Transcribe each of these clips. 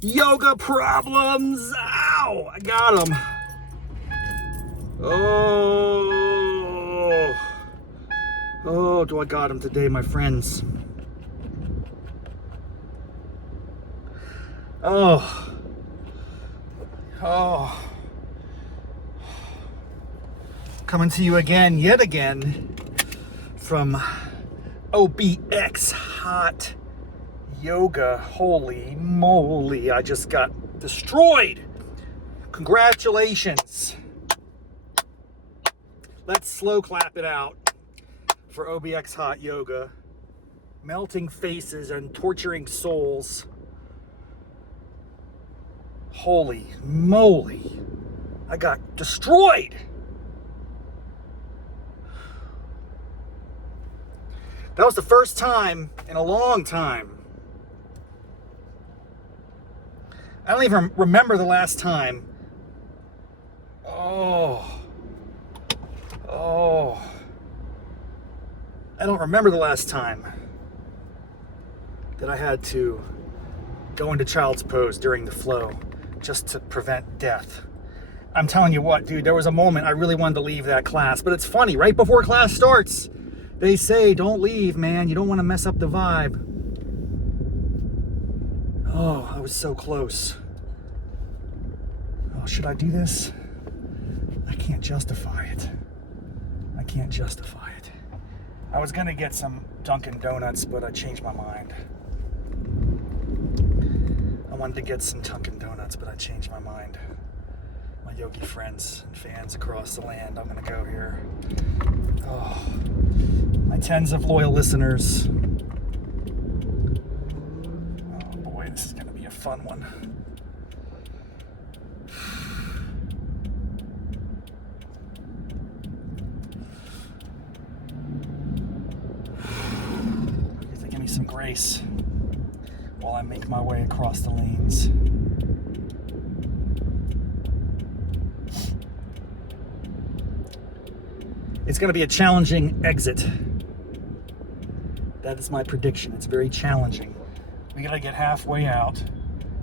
yoga problems. Ow! I got them. Oh, do I got them today, my friends? Oh. Coming to you again, yet again, from OBX Hot Yoga. Holy moly, I just got destroyed. Congratulations. Let's slow clap it out for OBX Hot Yoga. Melting faces and torturing souls. Holy moly, I got destroyed. That was the first time in a long time. I don't even remember the last time. I don't remember the last time that I had to go into child's pose during the flow just to prevent death. I'm telling you what, dude, there was a moment I really wanted to leave that class, but it's funny, right before class starts, they say, don't leave, man. You don't want to mess up the vibe. Oh, I was so close. Oh, should I do this? I can't justify it. I was gonna get some Dunkin Donuts, but I changed my mind. I wanted to get some Dunkin Donuts, but I changed my mind. My yogi friends and fans across the land, I'm gonna go here. Oh, my tens of loyal listeners. Oh boy, this is gonna be a fun one. Give me some grace while I make my way across the lanes. It's going to be a challenging exit. That is my prediction. It's very challenging. We got to get halfway out,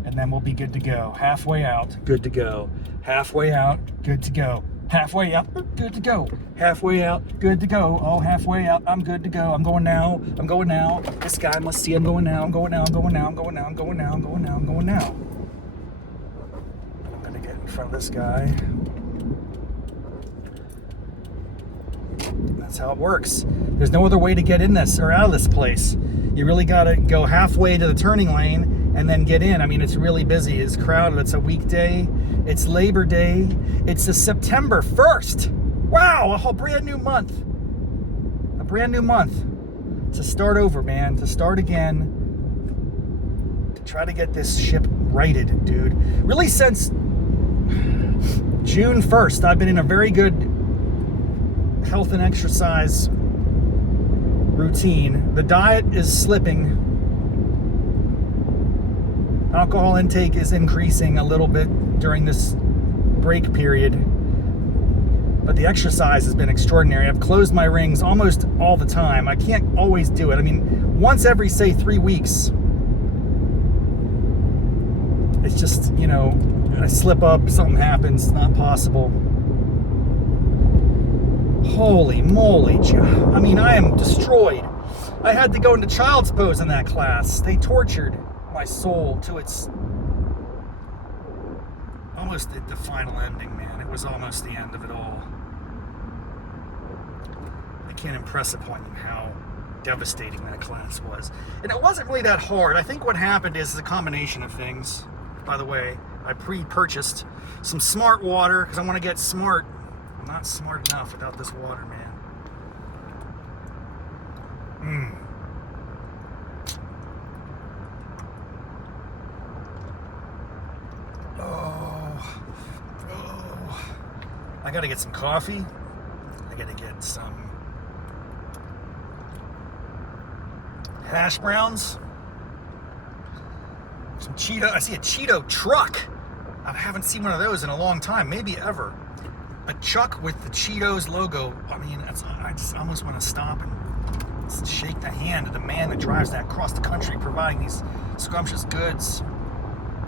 and then we'll be good to go. Halfway out, good to go. Halfway out, good to go. Halfway out, good to go. Halfway out, good to go. Oh, halfway out, I'm good to go. I'm going now. This guy must see I'm going now. I'm going now. I'm going now. I'm going now. I'm going to get in front of this guy. That's how it works. There's no other way to get in this or out of this place. You really got to go halfway to the turning lane and then get in. I mean, it's really busy. It's crowded. It's a weekday. It's Labor Day. It's the September 1st. Wow, a whole brand new month. A brand new month to start over, man. To start again. To try to get this ship righted, dude. Really, since June 1st, I've been in a very good health and exercise routine. The diet is slipping. Alcohol intake is increasing a little bit during this break period. But the exercise has been extraordinary. I've closed my rings almost all the time. I can't always do it. I mean, once every, say, 3 weeks. It's just, you know, I slip up, something happens, it's not possible. Holy moly, I mean, I am destroyed. I had to go into child's pose in that class. They tortured my soul to its almost the final ending, man. It was almost the end of it all. I can't impress upon you how devastating that class was. And it wasn't really that hard. I think what happened is a combination of things. By the way, I pre-purchased some smart water because I want to get smart. I'm not smart enough without this water, man. I gotta get some coffee. I gotta get some hash browns. Some Cheeto. I see a Cheeto truck. I haven't seen one of those in a long time, maybe ever. A truck with the Cheetos logo. I mean, I just almost want to stop and shake the hand of the man that drives that across the country providing these scrumptious goods.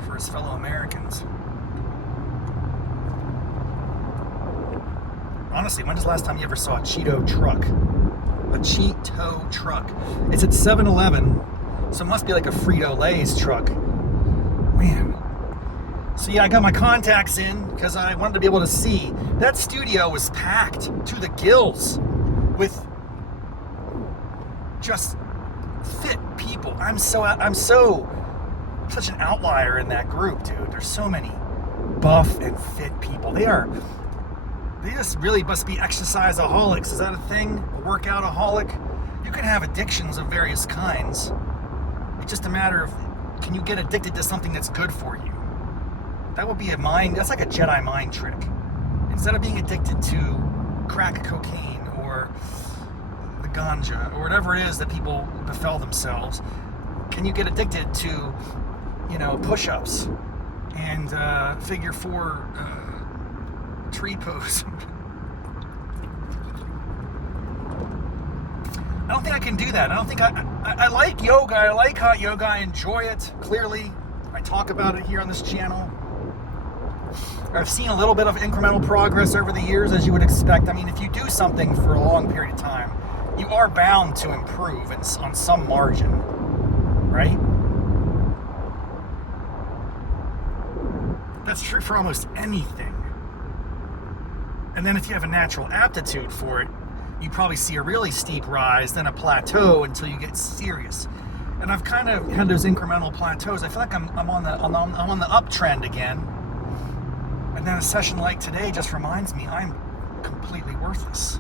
for his fellow Americans. Honestly, when was the last time you ever saw a Cheeto truck? A Cheeto truck. It's at 7-Eleven, so it must be like a Frito-Lay's truck. Man. So yeah, I got my contacts in because I wanted to be able to see. That studio was packed to the gills with just fit people. I'm such an outlier in that group, dude. There's so many buff and fit people. They just really must be exercise-aholics. Is that a thing? A workout-aholic? You can have addictions of various kinds. It's just a matter of, can you get addicted to something that's good for you? That would be that's like a Jedi mind trick. Instead of being addicted to crack cocaine or the ganja or whatever it is that people befell themselves, can you get addicted to, push-ups and figure 4 tree pose? I don't think I can do that. I don't think I like yoga. I like hot yoga. I enjoy it. Clearly, I talk about it here on this channel. I've seen a little bit of incremental progress over the years, as you would expect. I mean, if you do something for a long period of time, you are bound to improve on some margin, right? That's true for almost anything. And then if you have a natural aptitude for it, you probably see a really steep rise, then a plateau until you get serious. And I've kind of had those incremental plateaus. I feel like I'm on the uptrend again. And then a session like today just reminds me I'm completely worthless.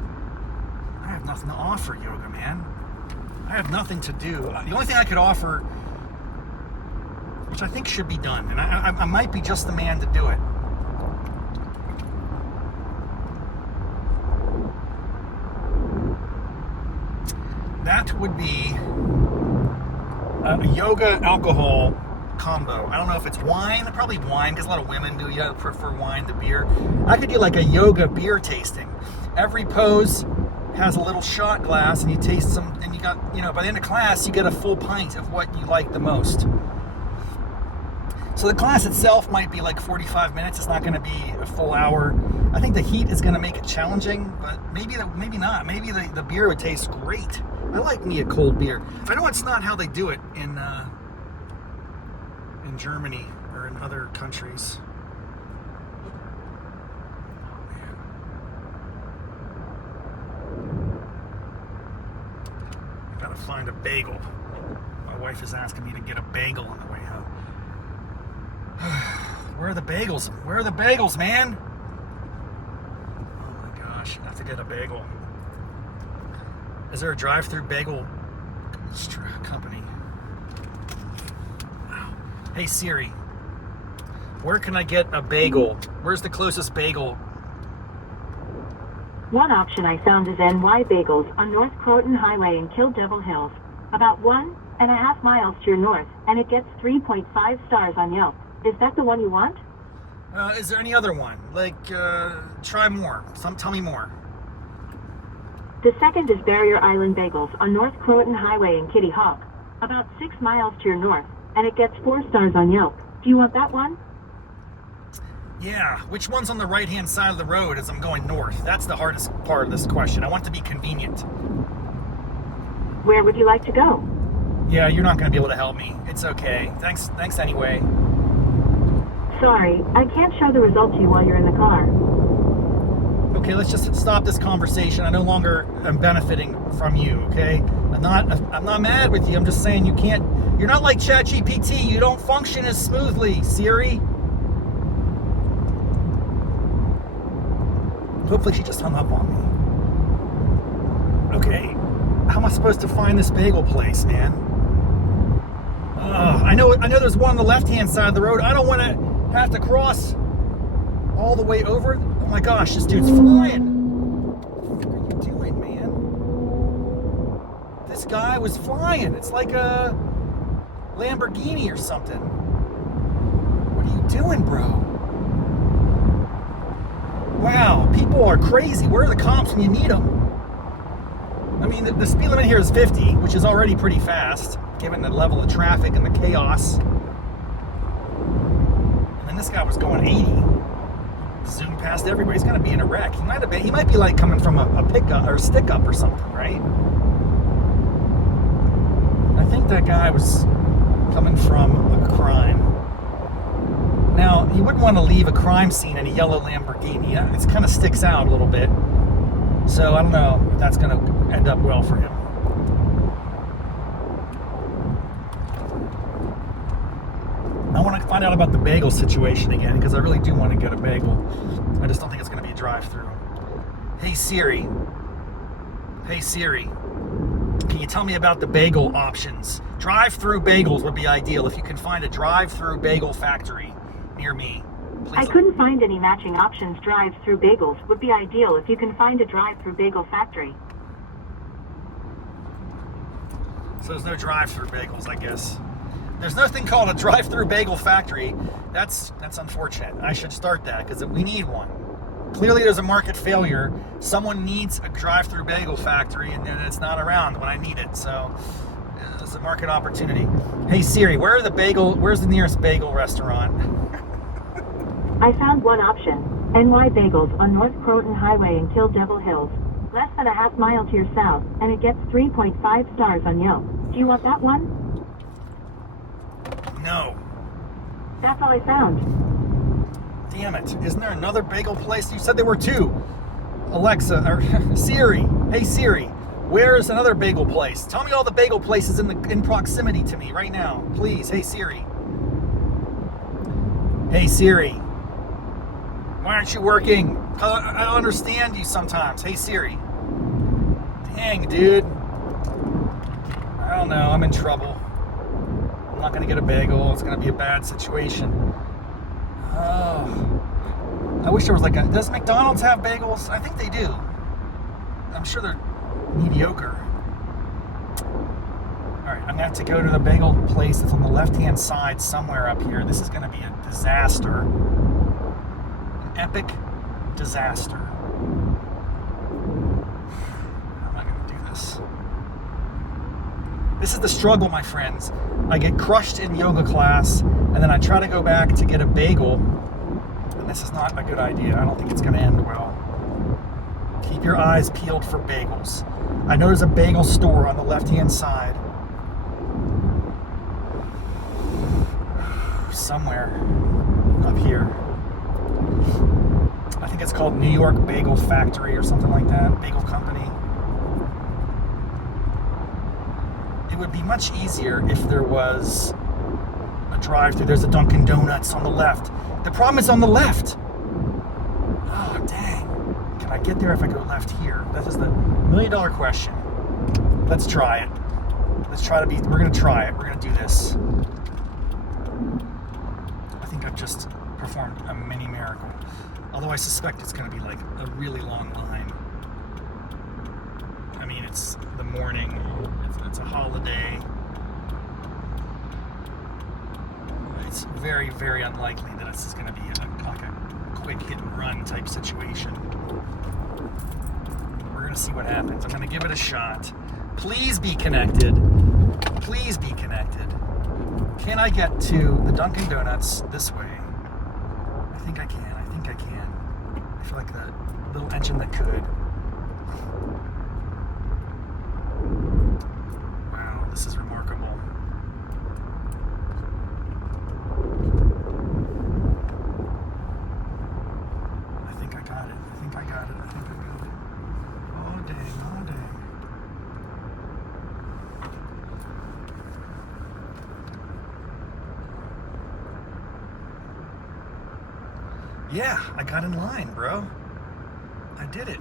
I have nothing to offer, yoga, man. I have nothing to do. The only thing I could offer, which I think should be done, and I might be just the man to do it, that would be a yoga alcohol combo. I don't know if it's wine, probably wine, because a lot of women do. You prefer wine to beer. I could do like a yoga beer tasting. Every pose has a little shot glass, and you taste some, and you got, by the end of class, you get a full pint of what you like the most. So the class itself might be like 45 minutes. It's not going to be a full hour. I think the heat is going to make it challenging, but maybe not. Maybe the beer would taste great. I like me a cold beer. I know it's not how they do it in Germany or in other countries. Oh man. I gotta find a bagel. My wife is asking me to get a bagel on the way home. Where are the bagels? Where are the bagels, man? Oh my gosh, I have to get a bagel. Is there a drive-thru bagel company? Hey Siri, where can I get a bagel? Where's the closest bagel? One option I found is NY Bagels on North Croton Highway in Kill Devil Hills. About 1.5 miles to your north, and it gets 3.5 stars on Yelp. Is that the one you want? Is there any other one? Try more. Tell me more. The second is Barrier Island Bagels on North Croton Highway in Kitty Hawk. About 6 miles to your north, and it gets 4 stars on Yelp. Do you want that one? Yeah, which one's on the right-hand side of the road as I'm going north? That's the hardest part of this question. I want it to be convenient. Where would you like to go? Yeah, you're not going to be able to help me. It's okay. Thanks anyway. Sorry, I can't show the result to you while you're in the car. Okay, let's just stop this conversation. I no longer am benefiting from you, okay? I'm not mad with you. I'm just saying you're not like ChatGPT. You don't function as smoothly, Siri. Hopefully she just hung up on me. Okay, how am I supposed to find this bagel place, man? I know there's one on the left-hand side of the road. I don't want to have to cross all the way over. Oh my gosh, this dude's flying. What are you doing, man? This guy was flying. It's like a Lamborghini or something. What are you doing, bro? Wow, people are crazy. Where are the cops when you need them? I mean, the speed limit here is 50, which is already pretty fast, given the level of traffic and the chaos. and this guy was going 80. Zoomed past everybody. He's gonna be in a wreck. He might be like coming from a pickup or a stick up or something, right? I think that guy was coming from a crime. Now, you wouldn't want to leave a crime scene in a yellow Lamborghini. It kind of sticks out a little bit. So I don't know if that's going to end up well for him. I want to find out about the bagel situation again, because I really do want to get a bagel. I just don't think it's going to be a drive-thru. Hey Siri. Hey Siri. Can you tell me about the bagel options? Drive-thru bagels would be ideal if you can find a drive-thru bagel factory near me. Please. I couldn't find any matching options. Drive-thru bagels would be ideal if you can find a drive-thru bagel factory. So there's no drive-thru bagels, I guess. There's nothing called a drive-thru bagel factory. That's unfortunate. I should start that because we need one. Clearly there's a market failure. Someone needs a drive-thru bagel factory and it's not around when I need it. So there's a market opportunity. Hey Siri, where's the nearest bagel restaurant? I found one option. NY Bagels on North Croton Highway in Kill Devil Hills. Less than a half mile to your south, and it gets 3.5 stars on Yelp. Do you want that one? No. That's all I found. Damn it. Isn't there another bagel place? You said there were two. Alexa, or Siri. Hey Siri, where's another bagel place? Tell me all the bagel places in proximity to me right now. Please. Hey Siri. Hey Siri. Why aren't you working? I don't understand you sometimes. Hey Siri. Dang, dude. I don't know. I'm in trouble. I'm not going to get a bagel. It's going to be a bad situation. Oh. I wish there was does McDonald's have bagels? I think they do. I'm sure they're mediocre. Alright, I'm going to have to go to the bagel place that's on the left-hand side somewhere up here. This is going to be a disaster. An epic disaster. How am I going to do this? This is the struggle, my friends. I get crushed in yoga class, and then I try to go back to get a bagel, and this is not a good idea. I don't think it's going to end well. Keep your eyes peeled for bagels. I know there's a bagel store on the left-hand side. Somewhere up here. I think it's called New York Bagel Factory or something like that. Bagel Company. It would be much easier if there was a drive-thru. There's a Dunkin Donuts on the left. The problem is on the left. Oh, dang. Can I get there if I go left here? That is the million-dollar question. Let's try it. We're going to try it. We're going to do this. I think I've just performed a mini miracle. Although I suspect it's going to be like a really long line. I mean, it's the morning. It's a holiday. It's very, very unlikely that this is going to be like a quick hit and run type situation. We're going to see what happens. I'm going to give it a shot. Please be connected. Please be connected. Can I get to the Dunkin Donuts this way? I think I can. I feel like that little engine that could. Wow, this is remarkable. I think I got it. Oh, dang. Yeah, I got in line, bro. I did it.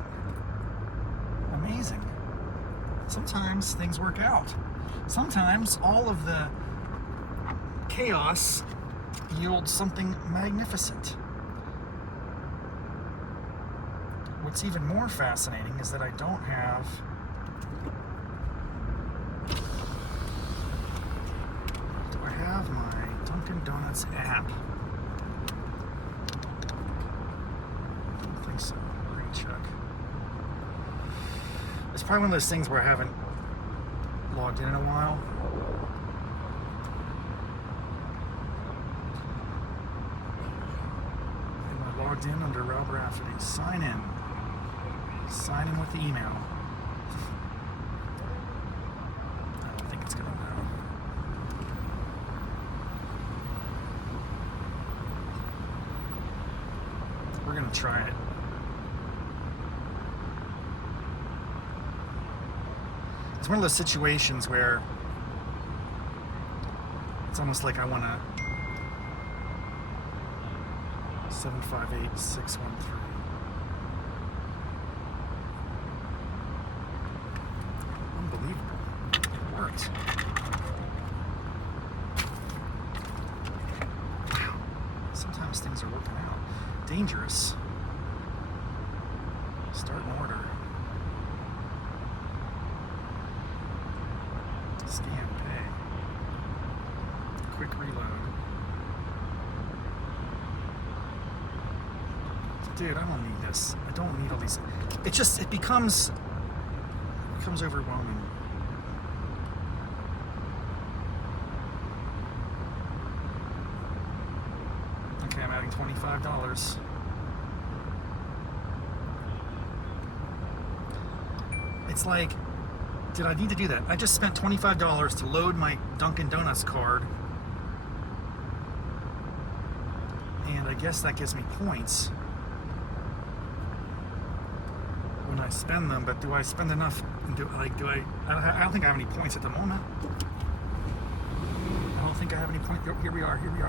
Amazing. Sometimes things work out. Sometimes all of the chaos yields something magnificent. What's even more fascinating is that I don't have... Do I have my Dunkin Donuts app? So we're gonna check. It's probably one of those things where I haven't logged in a while. logged in under Rob Raffety. Sign in. Sign in with the email. I don't think it's going to know. We're going to try it. It's one of those situations where it's almost like I want to 758-613. Unbelievable. It worked. Wow. Sometimes things are working out. Dangerous. Start an order. Scan pay. Quick reload. Dude, I don't need this. I don't need all these. It becomes overwhelming. Okay, I'm adding $25. It's like, did I need to do that? I just spent $25 to load my Dunkin Donuts card. And I guess that gives me points when I spend them, but do I spend enough? I don't think I have any points at the moment. I don't think I have any points. Here we are. Here we go.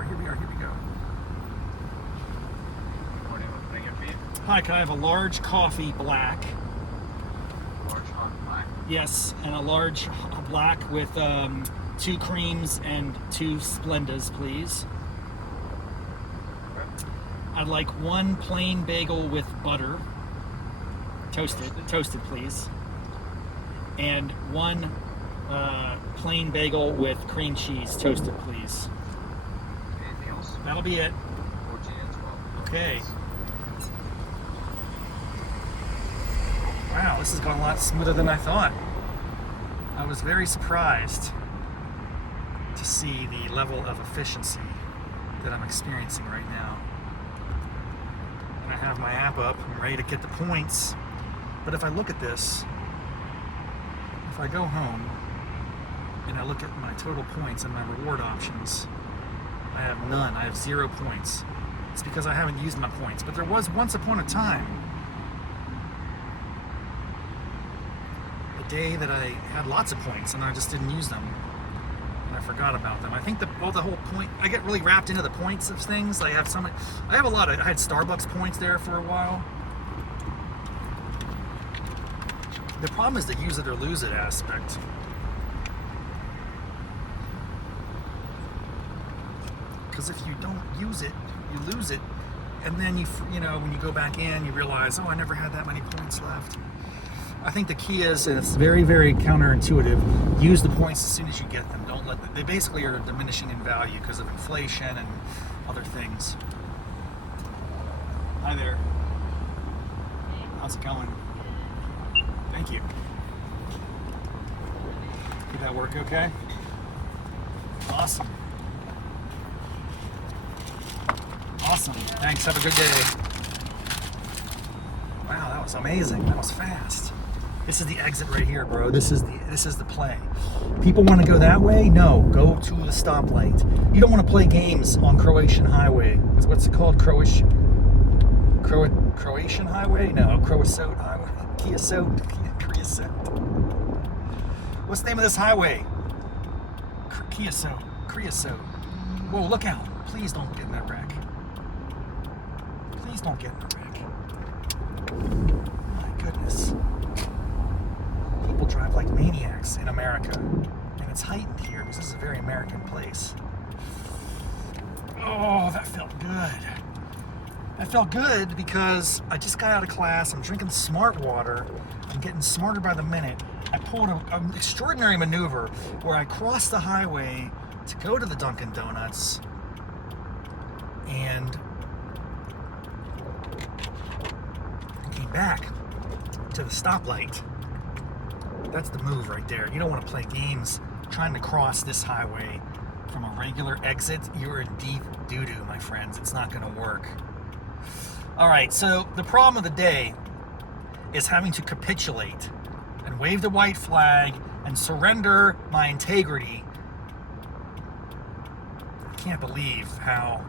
Morning, what can I get for you? Hi, can I have a large coffee black? Large hot black. Yes, and a large black with 2 creams and 2 Splendas, please. Okay. I'd like 1 plain bagel with butter. Toasted, please. And 1 plain bagel with cream cheese, toasted, please. Anything else? That'll be it. 14 and 12. Okay. Wow, this has gone a lot smoother than I thought. I was very surprised to see the level of efficiency that I'm experiencing right now. And I have my app up. I'm ready to get the points. But if I look at this, if I go home and I look at my total points and my reward options, I have none. I have 0 points. It's because I haven't used my points. But there was once upon a time a day that I had lots of points and I just didn't use them. And I forgot about them. I think the whole point, I get really wrapped into the points of things. I have a lot of, I had Starbucks points there for a while. The problem is the use it or lose it aspect. Because if you don't use it, you lose it, and then you know, when you go back in, you realize, oh, I never had that many points left. I think the key is, and it's very, very counterintuitive, use the points as soon as you get them. Don't let them, they basically are diminishing in value because of inflation and other things. Hi there. How's it going? Thank you. Did that work okay? Awesome. Awesome. Thanks. Have a good day. Wow, that was amazing. That was fast. This is the exit right here, bro. This is the play. People want to go that way? No, go to the stoplight. You don't want to play games on Croatian Highway. What's it called? Croatian Highway? No, Creosote Highway. Creosote. What's the name of this highway? Creosote. Whoa, look out. Please don't get in that wreck. Please don't get in the wreck. My goodness. People drive like maniacs in America. And it's heightened here because this is a very American place. Oh, that felt good. That felt good because I just got out of class. I'm drinking smart water. I'm getting smarter by the minute. I pulled an extraordinary maneuver where I crossed the highway to go to the Dunkin Donuts and came back to the stoplight. That's the move right there. You don't want to play games trying to cross this highway from a regular exit. You're in deep doo-doo, my friends. It's not going to work. All right, so the problem of the day is having to capitulate and wave the white flag and surrender my integrity. I can't believe how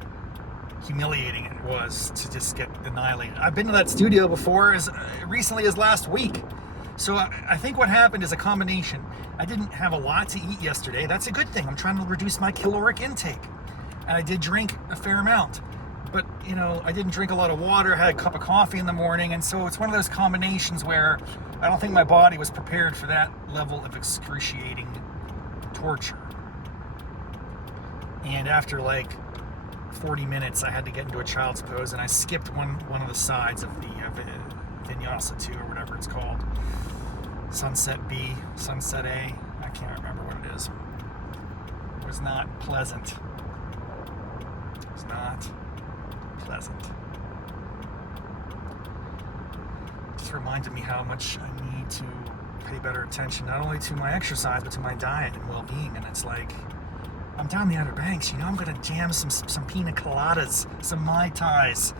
humiliating it was to just get annihilated. I've been to that studio before as recently as last week. So I think what happened is a combination. I didn't have a lot to eat yesterday. That's a good thing. I'm trying to reduce my caloric intake. And I did drink a fair amount. But, you know, I didn't drink a lot of water. I had a cup of coffee in the morning. And so it's one of those combinations where I don't think my body was prepared for that level of excruciating torture. And after like 40 minutes, I had to get into a child's pose, and I skipped one of the sides of the Vinyasa 2 or whatever it's called. Sunset B, Sunset A, I can't remember what it is. It was not pleasant. It was not pleasant. It just reminded me how much I need to pay better attention, not only to my exercise, but to my diet and well-being. And it's like, I'm down the Outer Banks, you know, I'm gonna jam some pina coladas, some Mai Tais,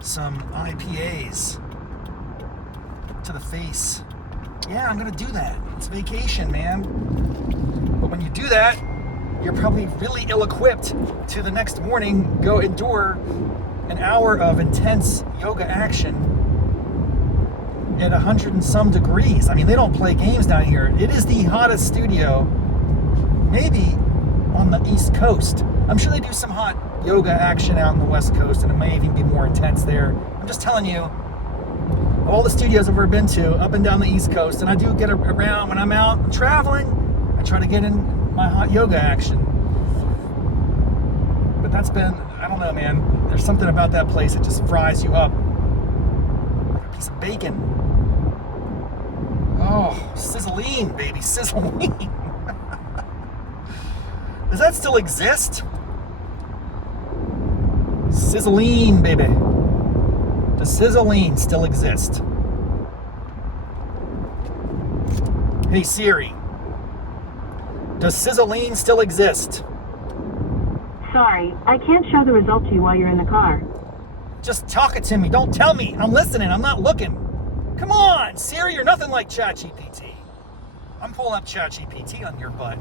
some IPAs to the face. Yeah, I'm gonna do that. It's vacation, man. But when you do that, you're probably really ill-equipped to the next morning go endure an hour of intense yoga action at 100 and some degrees. I mean, they don't play games down here. It is the hottest studio, maybe on the East Coast. I'm sure they do some hot yoga action out on the West Coast, and it may even be more intense there. I'm just telling you, all the studios I've ever been to up and down the East Coast, and I do get around when I'm out traveling, I try to get in my hot yoga action. But that's been, I don't know, man, there's something about that place that just fries you up like a piece of bacon. Oh, Sizzlean, baby, Sizzlean. Does that still exist? Sizzlean, baby. Does Sizzlean still exist? Hey Siri, does Sizzlean still exist? Sorry, I can't show the result to you while you're in the car. Just talk it to me. Don't tell me. I'm listening. I'm not looking. Come on, Siri, you're nothing like ChatGPT. I'm pulling up ChatGPT on your butt.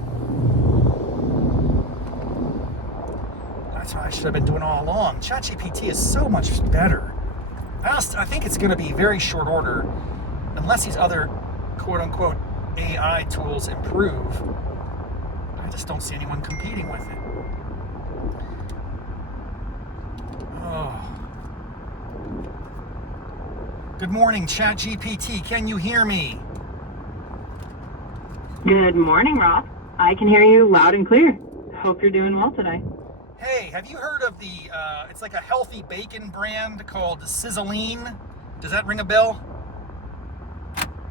That's what I should have been doing all along. ChatGPT is so much better. I think it's going to be very short order, unless these other quote-unquote AI tools improve. I just don't see anyone competing with it. Oh. Good morning, ChatGPT. Can you hear me? Good morning, Raff. I can hear you loud and clear. Hope you're doing well today. Hey, have you heard of the, it's like a healthy bacon brand called Sizzlean? Does that ring a bell?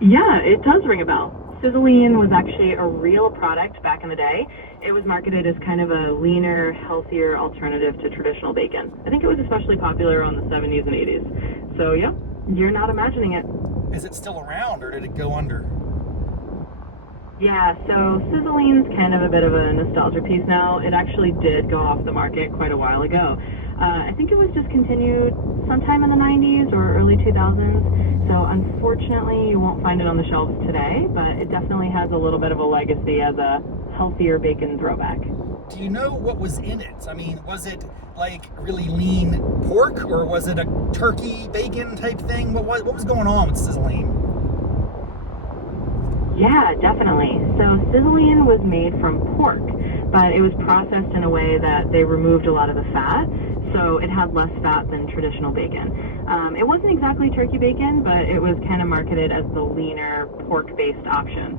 Yeah, it does ring a bell. Sizzlean was actually a real product back in the day. It was marketed as kind of a leaner, healthier alternative to traditional bacon. I think it was especially popular around the 70s and 80s. So, yeah, you're not imagining it. Is it still around, or did it go under? Yeah, so Sizzlean's kind of a bit of a nostalgia piece now. It actually did go off the market quite a while ago. I think it was discontinued sometime in the 90s or early 2000s. So unfortunately, you won't find it on the shelves today, but it definitely has a little bit of a legacy as a healthier bacon throwback. Do you know what was in it? I mean, was it like really lean pork, or was it a turkey bacon type thing? What was going on with Sizzlean? Yeah, definitely. So Sizzlean was made from pork, but it was processed in a way that they removed a lot of the fat, so it had less fat than traditional bacon. It wasn't exactly turkey bacon, but it was kind of marketed as the leaner pork-based option.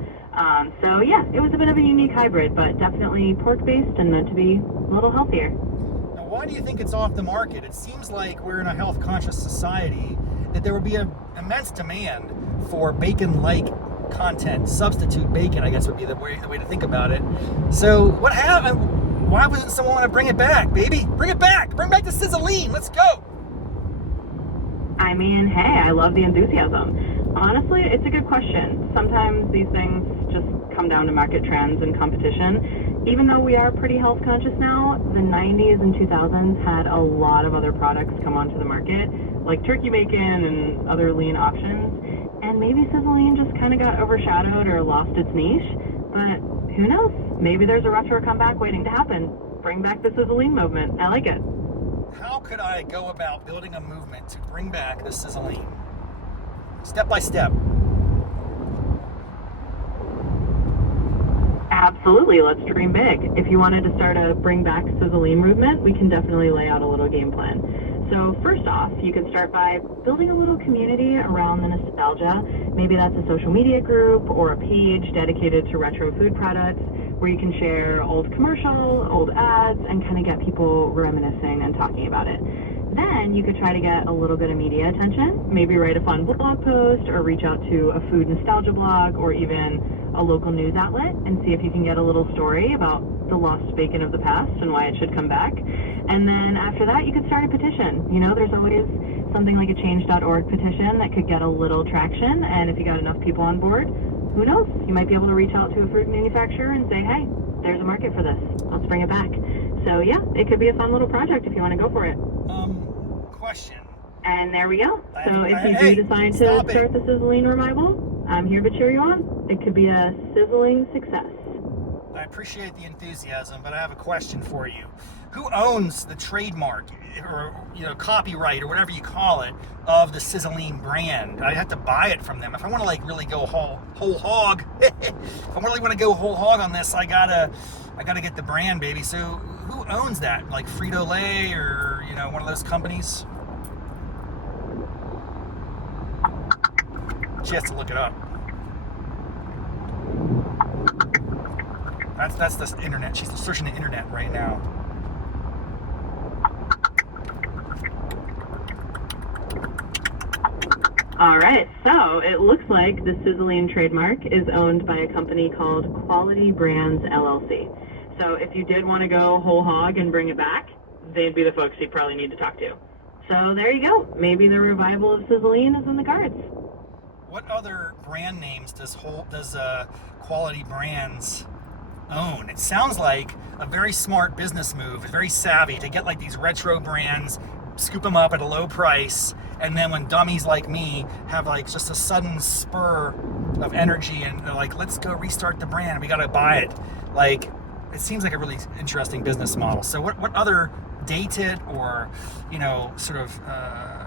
So yeah, it was a bit of a unique hybrid, but definitely pork-based and meant to be a little healthier. Now, why do you think it's off the market? It seems like we're in a health-conscious society, that there would be an immense demand for bacon-like content. Substitute bacon, I guess, would be the way to think about it. So what happened? Why wasn't someone want to bring it back, baby? Bring it back! Bring back the Sizzlean! Let's go! I mean, hey, I love the enthusiasm. Honestly, it's a good question. Sometimes these things just come down to market trends and competition. Even though we are pretty health conscious now, the 90s and 2000s had a lot of other products come onto the market, like turkey bacon and other lean options. And maybe Sizzlean just kind of got overshadowed or lost its niche. But who knows? Maybe there's a retro comeback waiting to happen. Bring back the Sizzlean movement. I like it. How could I go about building a movement to bring back the Sizzlean? Step by step. Absolutely, let's dream big. If you wanted to start a bring back Sizzlean movement, we can definitely lay out a little game plan. So first off, you could start by building a little community around the nostalgia. Maybe that's a social media group or a page dedicated to retro food products where you can share old commercial, old ads, and kind of get people reminiscing and talking about it. Then you could try to get a little bit of media attention, maybe write a fun blog post or reach out to a food nostalgia blog or even a local news outlet and see if you can get a little story about the lost bacon of the past and why it should come back. And then after that, you could start a petition. You know, there's always something like a change.org petition that could get a little traction, and if you got enough people on board, who knows, you might be able to reach out to a fruit manufacturer and say, hey, there's a market for this, let's bring it back. So yeah, it could be a fun little project if you want to go for it. Question. And there we go. So if you Hey, do decide to stop start it. the Sizzlean revival, I'm here to cheer you on. It could be a sizzling success. I appreciate the enthusiasm, but I have a question for you. Who owns the trademark or copyright or whatever you call it of the Sizzlean brand? I have to buy it from them. If I want to like really go whole hog, if I really want to go whole hog on this, I gotta get the brand, baby. So who owns that? Like Frito-Lay or one of those companies? She has to look it up. That's the internet. She's searching the internet right now. All right, so it looks like the Sizzlean trademark is owned by a company called Quality Brands LLC. So if you did want to go whole hog and bring it back, they'd be the folks you probably need to talk to. So there you go. Maybe the revival of Sizzlean is in the cards. What other brand names does Quality Brands own? It sounds like a very smart business move, very savvy to get like these retro brands, scoop them up at a low price, and then when dummies like me have like just a sudden spur of energy and they're like, let's go restart the brand, we gotta buy it. Like, it seems like a really interesting business model. So what other dated or sort of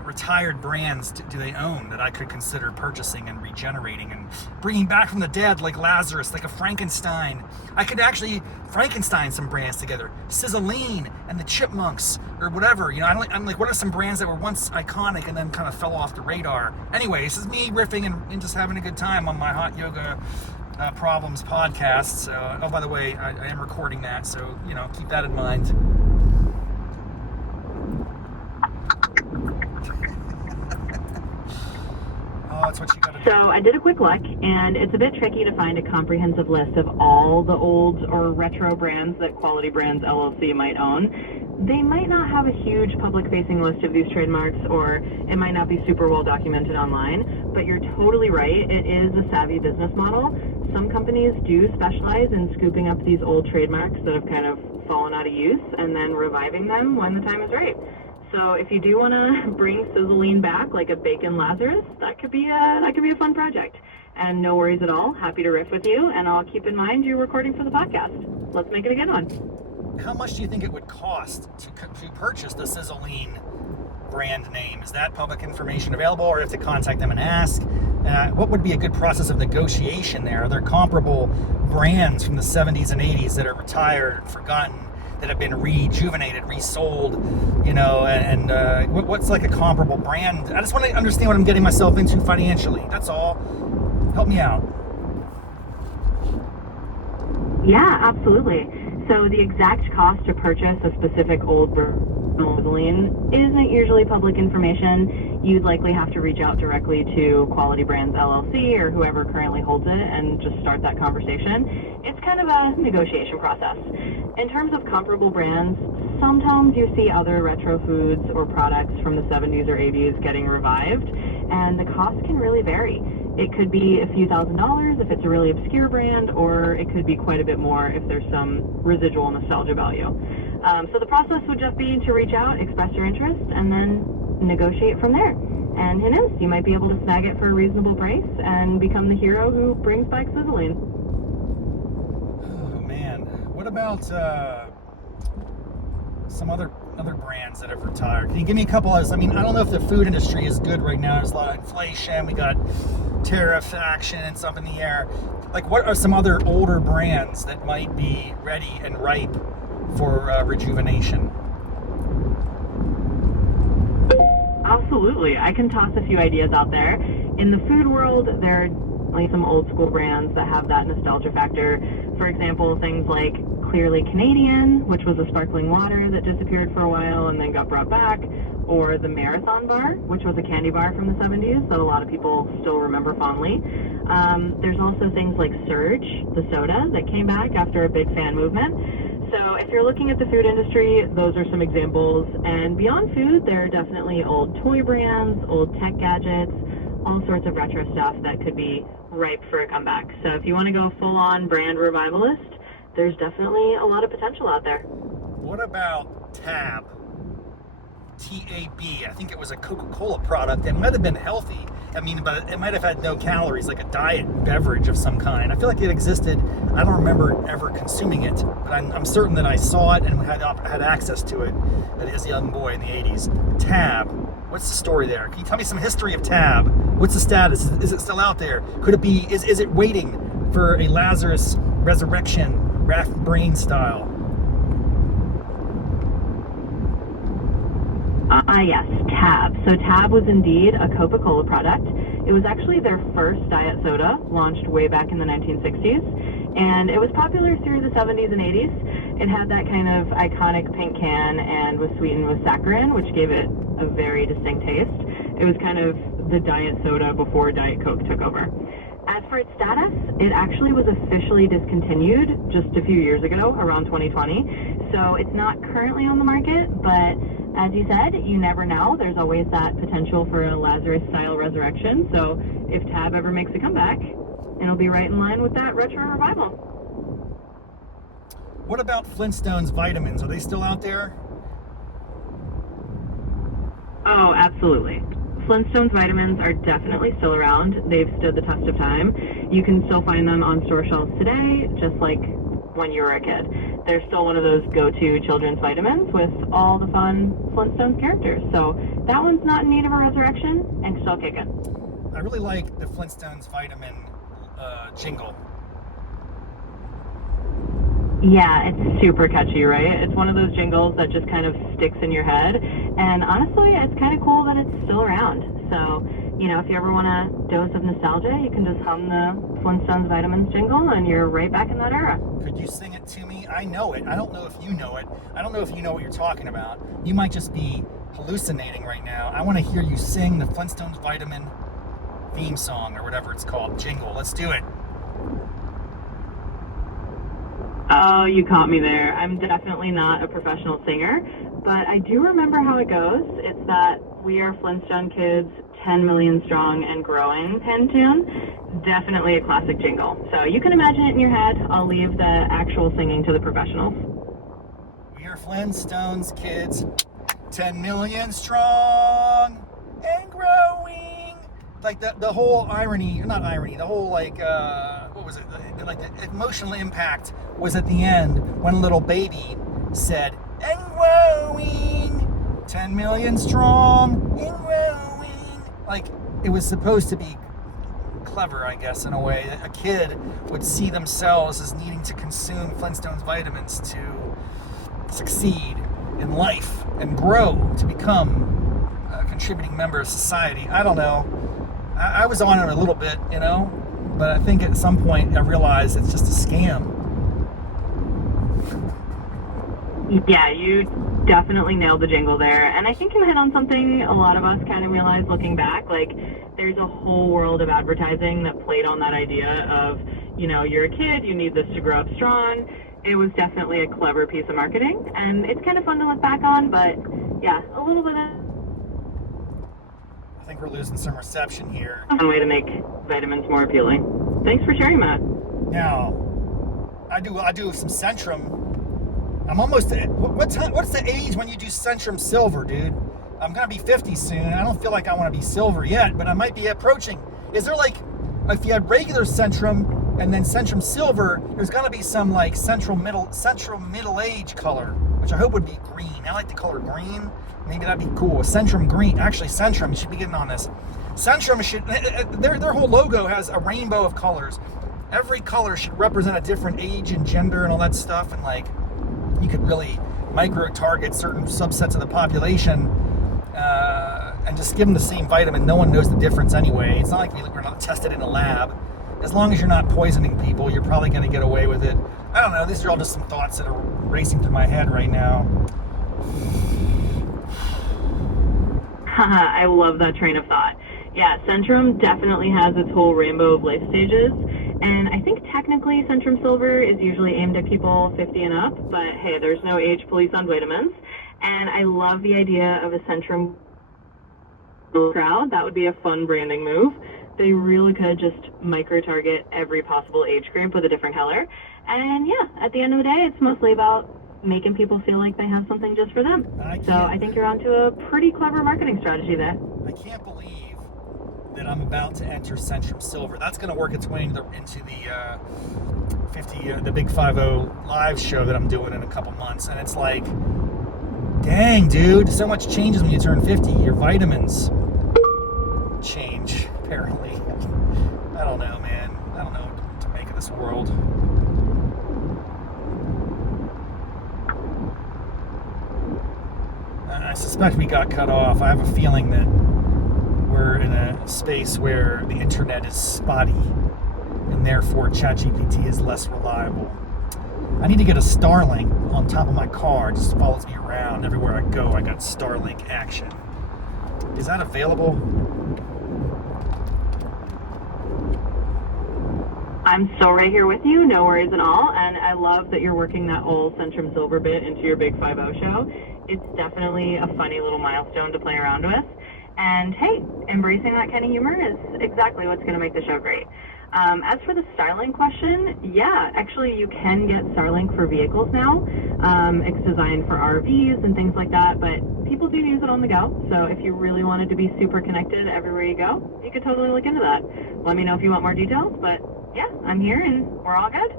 retired brands do they own that I could consider purchasing and regenerating and bringing back from the dead, like Lazarus, like a Frankenstein? I could actually Frankenstein some brands together, Sizzlean and the Chipmunks or whatever. I'm like, what are some brands that were once iconic and then kind of fell off the radar? Anyway, this is me riffing and just having a good time on my Hot Yoga Problems podcast. Oh, by the way, I am recording that, so keep that in mind. Oh, that's what you gotta do. So I did a quick look, and it's a bit tricky to find a comprehensive list of all the old or retro brands that Quality Brands LLC might own. They might not have a huge public-facing list of these trademarks, or it might not be super well documented online, but you're totally right. It is a savvy business model. Some companies do specialize in scooping up these old trademarks that have kind of fallen out of use and then reviving them when the time is right. So if you do want to bring Sizzlean back like a bacon Lazarus, that could be a fun project. And no worries at all. Happy to riff with you, and I'll keep in mind you're recording for the podcast. Let's make it a good one. How much do you think it would cost to purchase the Sizzlean brand name? Is that public information available, or do you have to contact them and ask? What would be a good process of negotiation there? Are there comparable brands from the 70s and 80s that are retired, forgotten, that have been rejuvenated, resold, what's like a comparable brand? I just want to understand what I'm getting myself into financially. That's all. Help me out. Yeah, absolutely. So the exact cost to purchase a specific old Sizzlean isn't usually public information. You'd likely have to reach out directly to Quality Brands LLC or whoever currently holds it and just start that conversation. It's kind of a negotiation process. In terms of comparable brands, sometimes you see other retro foods or products from the 70s or 80s getting revived, and the cost can really vary. It could be a few $1,000s if it's a really obscure brand, or it could be quite a bit more if there's some residual nostalgia value. So the process would just be to reach out, express your interest, and then negotiate from there. And who knows, you might be able to snag it for a reasonable price and become the hero who brings back Sizzlean. Oh man, what about some other brands that have retired? Can you give me a couple of? I mean, I don't know if the food industry is good right now. There's a lot of inflation. We got tariff action and stuff in the air. Like, what are some other older brands that might be ready and ripe for rejuvenation? Absolutely. I can toss a few ideas out there. In the food world, there are like some old school brands that have that nostalgia factor. For example, things like Clearly Canadian, which was a sparkling water that disappeared for a while and then got brought back, or the Marathon Bar, which was a candy bar from the 70s that a lot of people still remember fondly. There's also things like Surge, the soda that came back after a big fan movement. So if you're looking at the food industry, those are some examples. And beyond food, there are definitely old toy brands, old tech gadgets, all sorts of retro stuff that could be ripe for a comeback. So if you want to go full-on brand revivalist, there's definitely a lot of potential out there. What about Tab? T-A-B. I think it was a Coca-Cola product. It might have been healthy. I mean, but it might have had no calories, like a diet beverage of some kind. I feel like it existed. I don't remember ever consuming it, but I'm certain that I saw it and had access to it as a young boy in the 80s. Tab. What's the story there? Can you tell me some history of Tab? What's the status? Is it still out there? Could it be, is it waiting for a Lazarus resurrection, Raff brain style? Yes, Tab. So Tab was indeed a Coca-Cola product. It was actually their first diet soda, launched way back in the 1960s, and it was popular through the 70s and 80s. It had that kind of iconic pink can and was sweetened with saccharin, which gave it a very distinct taste. It was kind of the diet soda before Diet Coke took over. As for its status, it actually was officially discontinued just a few years ago, around 2020. So it's not currently on the market, but as you said, you never know. There's always that potential for a Lazarus-style resurrection. So if Tab ever makes a comeback, it'll be right in line with that retro revival. What about Flintstones vitamins? Are they still out there? Oh, absolutely. Flintstones vitamins are definitely still around. They've stood the test of time. You can still find them on store shelves today, just like when you were a kid. They're still one of those go-to children's vitamins with all the fun Flintstones characters. So that one's not in need of a resurrection and still kicking. I really like the Flintstones vitamin jingle. Yeah, it's super catchy, right? It's one of those jingles that just kind of sticks in your head. And honestly, it's kind of cool that it's still around. So, you know, if you ever want a dose of nostalgia, you can just hum the Flintstones vitamins jingle and you're right back in that era. Could you sing it to me? I know it. I don't know if you know it. I don't know if you know what you're talking about. You might just be hallucinating right now. I want to hear you sing the Flintstones vitamin theme song or whatever it's called, jingle. Let's do it. Oh, you caught me there. I'm definitely not a professional singer, but I do remember how it goes. It's that We Are Flintstone Kids, 10 million strong and growing pen tune. Definitely a classic jingle. So you can imagine it in your head. I'll leave the actual singing to the professionals. We are Flintstones kids, 10 million strong and growing. Like the whole irony, not irony, the whole like, what was it? Like the emotional impact was at the end when a little baby said, and growing, 10 million strong and growing. Like it was supposed to be clever, I guess, in a way. A kid would see themselves as needing to consume Flintstones vitamins to succeed in life and grow to become a contributing member of society. I don't know. I was on it a little bit, you know, but I think at some point I realized it's just a scam. Yeah, you definitely nailed the jingle there. And I think you hit on something a lot of us kind of realized looking back. Like, there's a whole world of advertising that played on that idea of, you know, you're a kid, you need this to grow up strong. It was definitely a clever piece of marketing, and it's kind of fun to look back on, but yeah, a little bit of... I think we're losing some reception here. One way to make vitamins more appealing. Thanks for sharing that. Now, I do some Centrum. I'm almost at, what's the age when you do Centrum Silver, dude? I'm gonna be 50 soon. I don't feel like I want to be silver yet, but I might be approaching. Is there like, if you had regular Centrum and then Centrum Silver, there's gonna be some like Central middle age color, which I hope would be green. I like the color green. Maybe that'd be cool. Centrum green. Actually, Centrum, you should be getting on this. Centrum should, their whole logo has a rainbow of colors. Every color should represent a different age and gender and all that stuff, and like, you could really micro-target certain subsets of the population and just give them the same vitamin. No one knows the difference anyway. It's not like we're not tested in a lab. As long as you're not poisoning people, you're probably going to get away with it. I don't know. These are all just some thoughts that are racing through my head right now. I love that train of thought. Yeah, Centrum definitely has its whole rainbow of life stages. And I think technically Centrum Silver is usually aimed at people 50 and up, but hey, there's no age police on vitamins. And I love the idea of a Centrum crowd. That would be a fun branding move. They really could just micro-target every possible age group with a different color. And yeah, at the end of the day, it's mostly about making people feel like they have something just for them. So I think you're onto a pretty clever marketing strategy there. I can't believe that I'm about to enter Centrum Silver. That's going to work its way into the Big 50 live show that I'm doing in a couple months. And it's like, dang, dude, so much changes when you turn 50. Your vitamins change, apparently. I don't know, man. I don't know what to make of this world. I suspect we got cut off. I have a feeling that we're in a space where the internet is spotty and therefore ChatGPT is less reliable. I need to get a Starlink on top of my car. It just follows me around everywhere I go. I got Starlink action. Is that available? I'm so right here with you, no worries at all. And I love that you're working that whole Centrum Silver bit into your Big 50 show. It's definitely a funny little milestone to play around with. And hey, embracing that kind of humor is exactly what's going to make the show great. As for the Starlink question, yeah, actually you can get Starlink for vehicles now. It's designed for RVs and things like that, but people do use it on the go. So if you really wanted to be super connected everywhere you go, you could totally look into that. Let me know if you want more details, but yeah, I'm here and we're all good.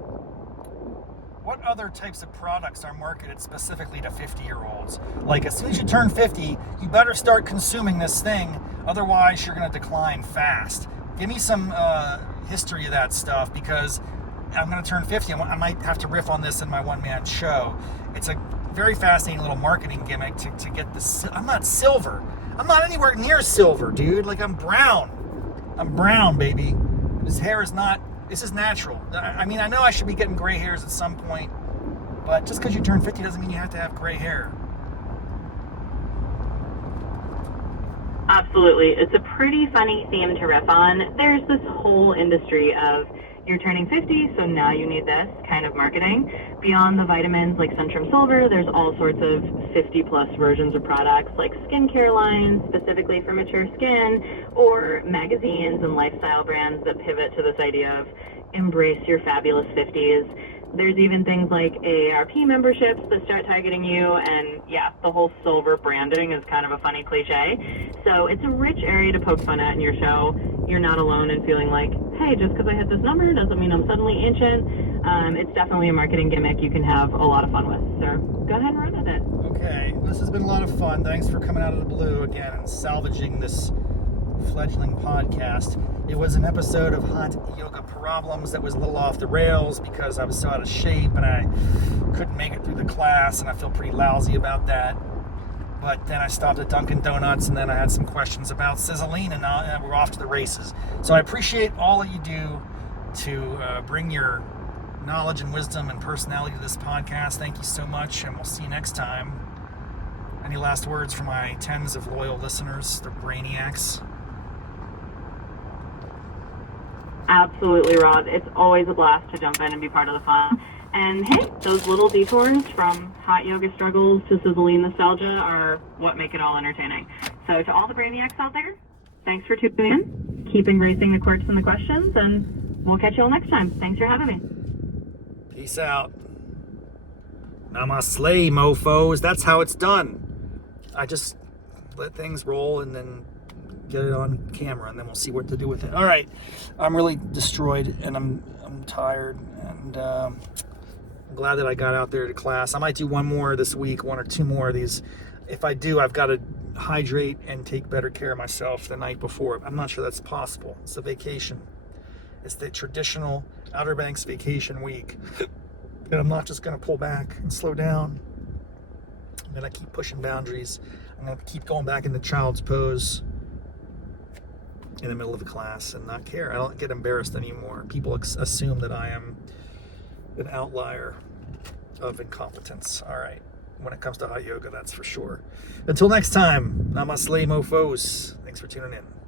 What other types of products are marketed specifically to 50-year-olds? Like, as soon as you turn 50, you better start consuming this thing, otherwise you're going to decline fast. Give me some history of that stuff, because I'm going to turn 50. I might have to riff on this in my one-man show. It's a very fascinating little marketing gimmick to get this. I'm not silver. I'm not anywhere near silver, dude. Like, I'm brown. I'm brown, baby. This hair is not... This is natural. I mean, I know I should be getting gray hairs at some point, but just because you turn 50 doesn't mean you have to have gray hair. Absolutely. It's a pretty funny theme to riff on. There's this whole industry of you're turning 50, so now you need this kind of marketing. Beyond the vitamins like Centrum Silver, there's all sorts of 50-plus versions of products like skincare lines specifically for mature skin, or magazines and lifestyle brands that pivot to this idea of embrace your fabulous 50s. There's even things like AARP memberships that start targeting you, and yeah, the whole silver branding is kind of a funny cliche. So it's a rich area to poke fun at in your show. You're not alone in feeling like, hey, just because I hit this number doesn't mean I'm suddenly ancient. It's definitely a marketing gimmick you can have a lot of fun with. So go ahead and run with it. Okay, this has been a lot of fun. Thanks for coming out of the blue again and salvaging this fledgling podcast. It was an episode of Hot Yoga Problems that was a little off the rails because I was so out of shape and I couldn't make it through the class, and I feel pretty lousy about that. But then I stopped at Dunkin Donuts, and then I had some questions about Sizzlean, and we're off to the races. So I appreciate all that you do to bring your knowledge and wisdom and personality to this podcast. Thank you so much, and we'll see you next time. Any last words for my tens of loyal listeners, the brainiacs? Absolutely, Rod. It's always a blast to jump in and be part of the fun. And hey, those little detours from hot yoga struggles to Sizzlean nostalgia are what make it all entertaining. So to all the brainiacs out there, Thanks for tuning in. Keep embracing the quirks and the questions, and we'll catch you all next time. Thanks for having me. Peace out. Namaste, mofos. That's how it's done. I just let things roll and then get it on camera, and then we'll see what to do with it. All right. I'm really destroyed, and I'm tired, and I'm glad that I got out there to class. I might do one more this week, one or two more of these. If I do, I've got to hydrate and take better care of myself the night before. I'm not sure that's possible. It's a vacation. It's the traditional Outer Banks vacation week. And I'm not just going to pull back and slow down. I'm going to keep pushing boundaries. I'm going to keep going back into child's pose in the middle of a class and not care. I don't get embarrassed anymore. People assume that I am an outlier of incompetence. All right. When it comes to hot yoga, that's for sure. Until next time, namaste, mofos. Thanks for tuning in.